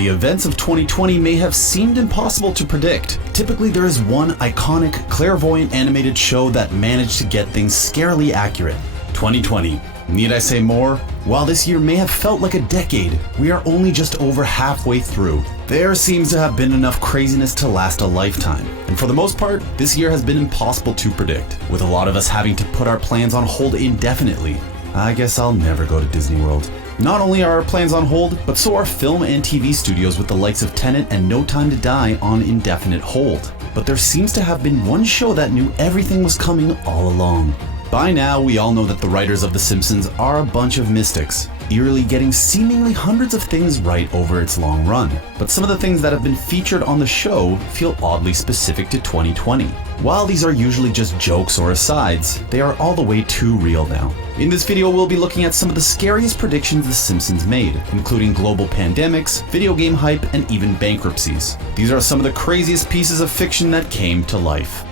the events of 2020 may have seemed impossible to predict, typically there is one iconic, clairvoyant animated show that managed to get things scarily accurate. 2020. Need I say more? While this year may have felt like a decade, we are only just over halfway through. There seems to have been enough craziness to last a lifetime. And for the most part, this year has been impossible to predict, with a lot of us having to put our plans on hold indefinitely. I guess I'll never go to Disney World. Not only are our plans on hold, but so are film and TV studios with the likes of Tenet and No Time to Die on indefinite hold. But there seems to have been one show that knew everything was coming all along. By now, we all know that the writers of The Simpsons are a bunch of mystics, eerily getting seemingly hundreds of things right over its long run. But some of the things that have been featured on the show feel oddly specific to 2020. While these are usually just jokes or asides, they are all the way too real now. In this video, we'll be looking at some of the scariest predictions The Simpsons made, including global pandemics, video game hype, and even bankruptcies. These are some of the craziest pieces of fiction that came to life.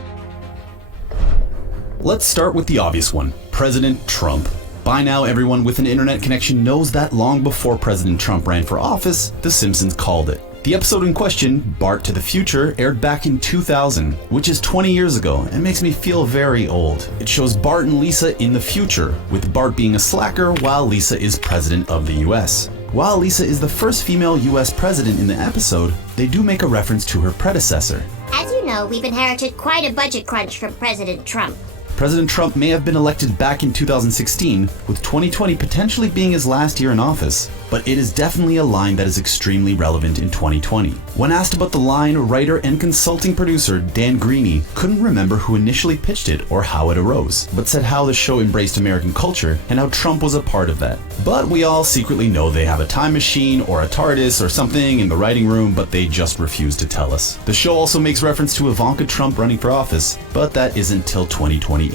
Let's start with the obvious one, President Trump. By now, everyone with an internet connection knows that long before President Trump ran for office, The Simpsons called it. The episode in question, Bart to the Future, aired back in 2000, which is 20 years ago, and makes me feel very old. It shows Bart and Lisa in the future, with Bart being a slacker while Lisa is president of the US. While Lisa is the first female US president in the episode, they do make a reference to her predecessor. As you know, we've inherited quite a budget crunch from President Trump. President Trump may have been elected back in 2016, with 2020 potentially being his last year in office, but it is definitely a line that is extremely relevant in 2020. When asked about the line, writer and consulting producer Dan Greeny couldn't remember who initially pitched it or how it arose, but said how the show embraced American culture and how Trump was a part of that. But we all secretly know they have a time machine or a TARDIS or something in the writing room, but they just refuse to tell us. The show also makes reference to Ivanka Trump running for office, but that isn't till 2028.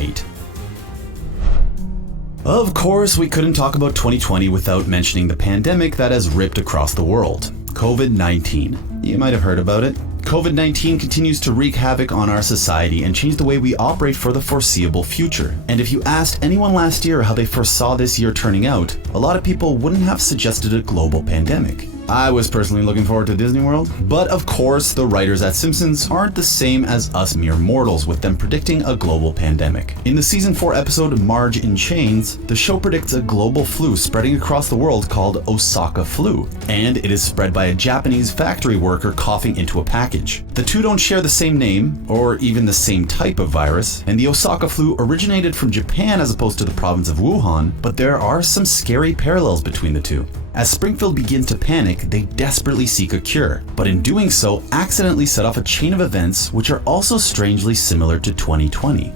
Of course, we couldn't talk about 2020 without mentioning the pandemic that has ripped across the world. COVID-19. You might have heard about it. COVID-19 continues to wreak havoc on our society and change the way we operate for the foreseeable future. And if you asked anyone last year how they foresaw this year turning out, a lot of people wouldn't have suggested a global pandemic. I was personally looking forward to Disney World, but of course the writers at Simpsons aren't the same as us mere mortals, with them predicting a global pandemic. In the season 4 episode Marge in Chains, the show predicts a global flu spreading across the world called Osaka flu, and it is spread by a Japanese factory worker coughing into a package. The two don't share the same name, or even the same type of virus, and the Osaka flu originated from Japan as opposed to the province of Wuhan, but there are some scary parallels between the two. As Springfield begins to panic, they desperately seek a cure, but in doing so, accidentally set off a chain of events which are also strangely similar to 2020.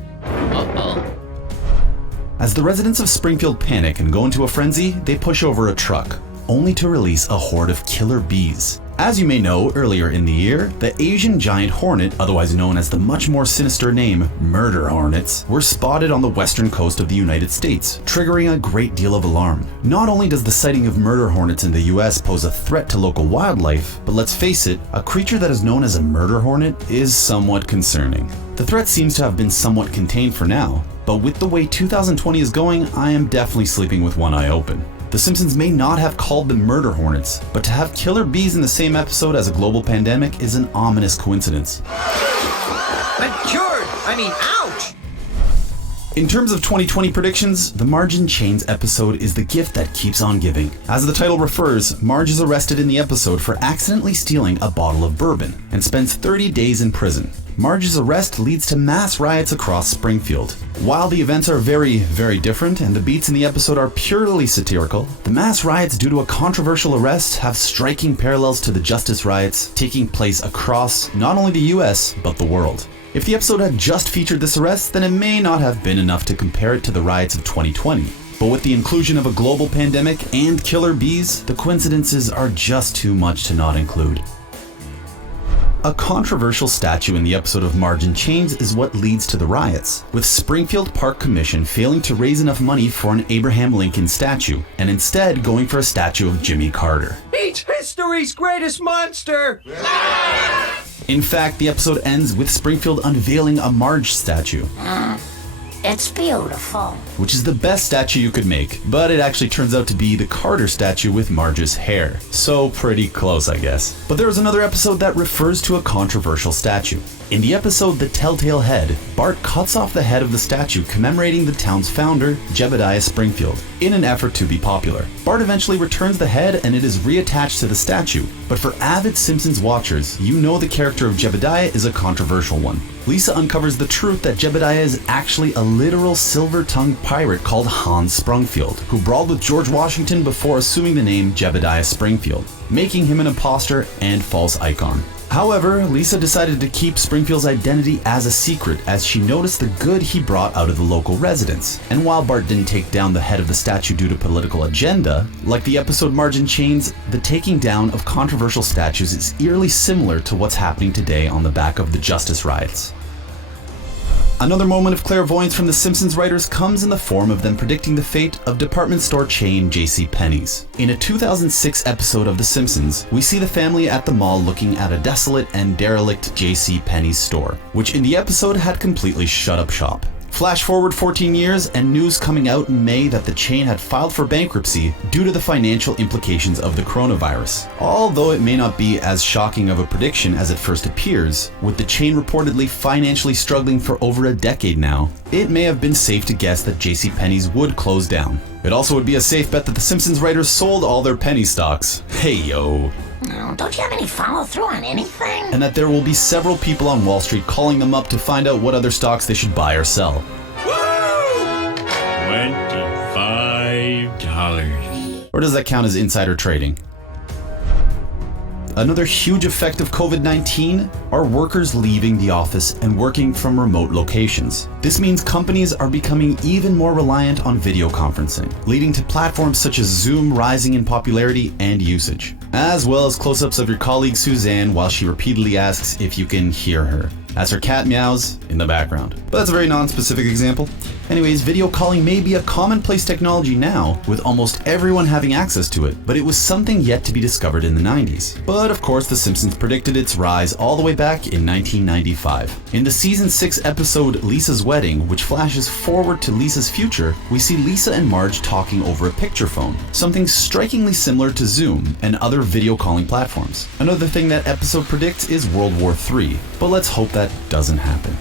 As the residents of Springfield panic and go into a frenzy, they push over a truck, only to release a horde of killer bees. As you may know, earlier in the year, the Asian giant hornet, otherwise known as the much more sinister name murder hornets, were spotted on the western coast of the United States, triggering a great deal of alarm. Not only does the sighting of murder hornets in the US pose a threat to local wildlife, but let's face it, a creature that is known as a murder hornet is somewhat concerning. The threat seems to have been somewhat contained for now, but with the way 2020 is going, I am definitely sleeping with one eye open. The Simpsons may not have called them murder hornets, but to have killer bees in the same episode as a global pandemic is an ominous coincidence. I'm cured! Ouch! In terms of 2020 predictions, the Marge in Chains episode is the gift that keeps on giving. As the title refers, Marge is arrested in the episode for accidentally stealing a bottle of bourbon and spends 30 days in prison. Marge's arrest leads to mass riots across Springfield. While the events are very, very different and the beats in the episode are purely satirical, the mass riots due to a controversial arrest have striking parallels to the Justice riots taking place across not only the US, but the world. If the episode had just featured this arrest, then it may not have been enough to compare it to the riots of 2020. But with the inclusion of a global pandemic and killer bees, the coincidences are just too much to not include. A controversial statue in the episode of Marge in Chains is what leads to the riots, with Springfield Park Commission failing to raise enough money for an Abraham Lincoln statue, and instead going for a statue of Jimmy Carter. Each history's greatest monster! In fact, the episode ends with Springfield unveiling a Marge statue. It's beautiful. which is the best statue you could make, but it actually turns out to be the Carter statue with Marge's hair. So pretty close, I guess. But there is another episode that refers to a controversial statue. In the episode The Telltale Head, Bart cuts off the head of the statue commemorating the town's founder, Jebediah Springfield, in an effort to be popular. Bart eventually returns the head and it is reattached to the statue, but for avid Simpsons watchers, you know the character of Jebediah is a controversial one. Lisa uncovers the truth that Jebediah is actually a literal silver-tongued pirate called Hans Sprungfield, who brawled with George Washington before assuming the name Jebediah Springfield, making him an imposter and false icon. However, Lisa decided to keep Springfield's identity as a secret as she noticed the good he brought out of the local residents. And while Bart didn't take down the head of the statue due to political agenda, like the episode Marge in Chains, the taking down of controversial statues is eerily similar to what's happening today on the back of the Justice riots. Another moment of clairvoyance from the Simpsons writers comes in the form of them predicting the fate of department store chain JCPenney's. In a 2006 episode of The Simpsons, we see the family at the mall looking at a desolate and derelict JCPenney's store, which in the episode had completely shut up shop. Flash forward 14 years and news coming out in May that the chain had filed for bankruptcy due to the financial implications of the coronavirus. Although it may not be as shocking of a prediction as it first appears, with the chain reportedly financially struggling for over a decade now, it may have been safe to guess that JCPenney's would close down. It also would be a safe bet that the Simpsons writers sold all their penny stocks. Hey yo. Don't you have any follow-through on anything? And that there will be several people on Wall Street calling them up to find out what other stocks they should buy or sell. $25. Or does that count as insider trading? Another huge effect of COVID-19 are workers leaving the office and working from remote locations. This means companies are becoming even more reliant on video conferencing, leading to platforms such as Zoom rising in popularity and usage, as well as close-ups of your colleague Suzanne while she repeatedly asks if you can hear her, as her cat meows in the background. But that's a very non-specific example. Anyways, video calling may be a commonplace technology now, with almost everyone having access to it, but it was something yet to be discovered in the 90s. But of course, The Simpsons predicted its rise all the way back in 1995. In the season 6 episode Lisa's Wedding, which flashes forward to Lisa's future, we see Lisa and Marge talking over a picture phone, something strikingly similar to Zoom and other video calling platforms. Another thing that episode predicts is World War III, but let's hope that doesn't happen.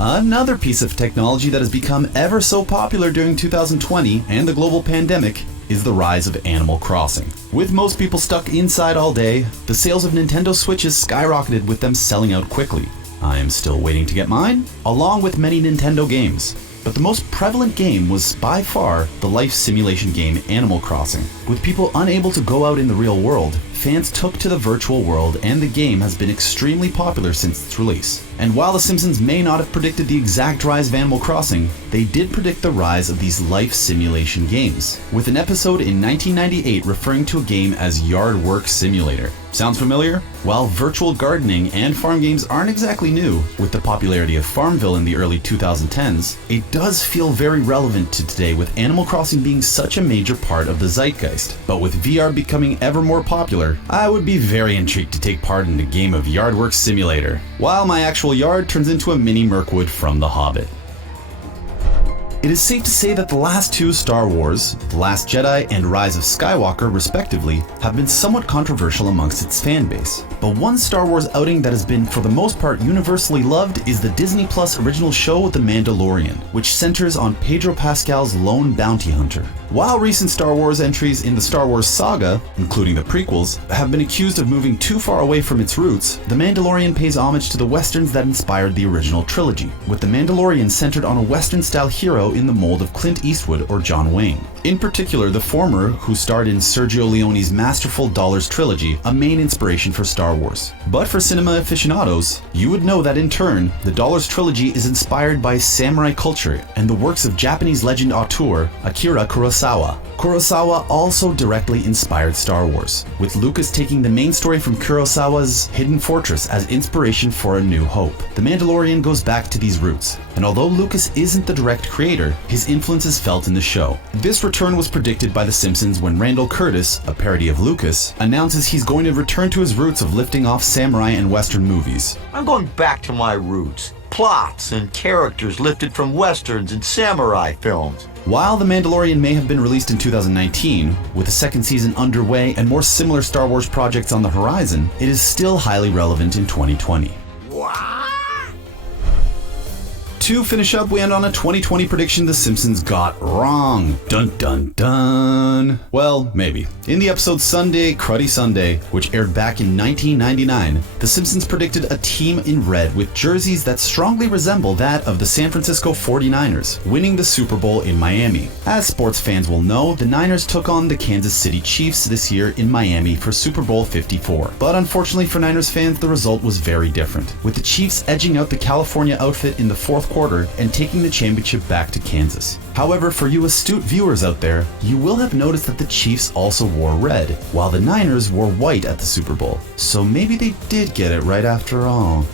Another piece of technology that has become ever so popular during 2020 and the global pandemic is the rise of Animal Crossing. With most people stuck inside all day, the sales of Nintendo Switches skyrocketed with them selling out quickly. I am still waiting to get mine, along with many Nintendo games. But the most prevalent game was by far the life simulation game Animal Crossing. With people unable to go out in the real world, fans took to the virtual world and the game has been extremely popular since its release. And while The Simpsons may not have predicted the exact rise of Animal Crossing, they did predict the rise of these life simulation games, with an episode in 1998 referring to a game as Yard Work Simulator. Sounds familiar? While virtual gardening and farm games aren't exactly new, with the popularity of Farmville in the early 2010s, it does feel very relevant to today with Animal Crossing being such a major part of the zeitgeist. But with VR becoming ever more popular, I would be very intrigued to take part in a game of Yard Work Simulator, while my actual yard turns into a mini Mirkwood from The Hobbit. It is safe to say that the last two Star Wars, The Last Jedi and Rise of Skywalker respectively, have been somewhat controversial amongst its fan base. But one Star Wars outing that has been for the most part universally loved is the Disney Plus original show The Mandalorian, which centers on Pedro Pascal's lone bounty hunter. While recent Star Wars entries in the Star Wars saga, including the prequels, have been accused of moving too far away from its roots, The Mandalorian pays homage to the westerns that inspired the original trilogy, with The Mandalorian centered on a western-style hero in the mold of Clint Eastwood or John Wayne. In particular, the former, who starred in Sergio Leone's masterful Dollars trilogy, a main inspiration for Star Wars. But for cinema aficionados, you would know that in turn, the Dollars trilogy is inspired by samurai culture and the works of Japanese legend auteur Akira Kurosawa. Kurosawa also directly inspired Star Wars, with Lucas taking the main story from Kurosawa's Hidden Fortress as inspiration for A New Hope. The Mandalorian goes back to these roots, and although Lucas isn't the direct creator, his influence is felt in the show. This return was predicted by The Simpsons when Randall Curtis, a parody of Lucas, announces he's going to return to his roots of lifting off samurai and western movies. I'm going back to my roots. plots and characters lifted from westerns and samurai films. While The Mandalorian may have been released in 2019, with a second season underway and more similar Star Wars projects on the horizon, it is still highly relevant in 2020. To finish up, we end on a 2020 prediction The Simpsons got wrong. Dun dun dun. Well, maybe. In the episode Sunday, Cruddy Sunday, which aired back in 1999, The Simpsons predicted a team in red with jerseys that strongly resemble that of the San Francisco 49ers, winning the Super Bowl in Miami. As sports fans will know, the Niners took on the Kansas City Chiefs this year in Miami for Super Bowl 54. But unfortunately for Niners fans, the result was very different, with the Chiefs edging out the California outfit in the fourth quarter and taking the championship back to Kansas. However, for you astute viewers out there, you will have noticed that the Chiefs also wore red, while the Niners wore white at the Super Bowl. So maybe they did get it right after all.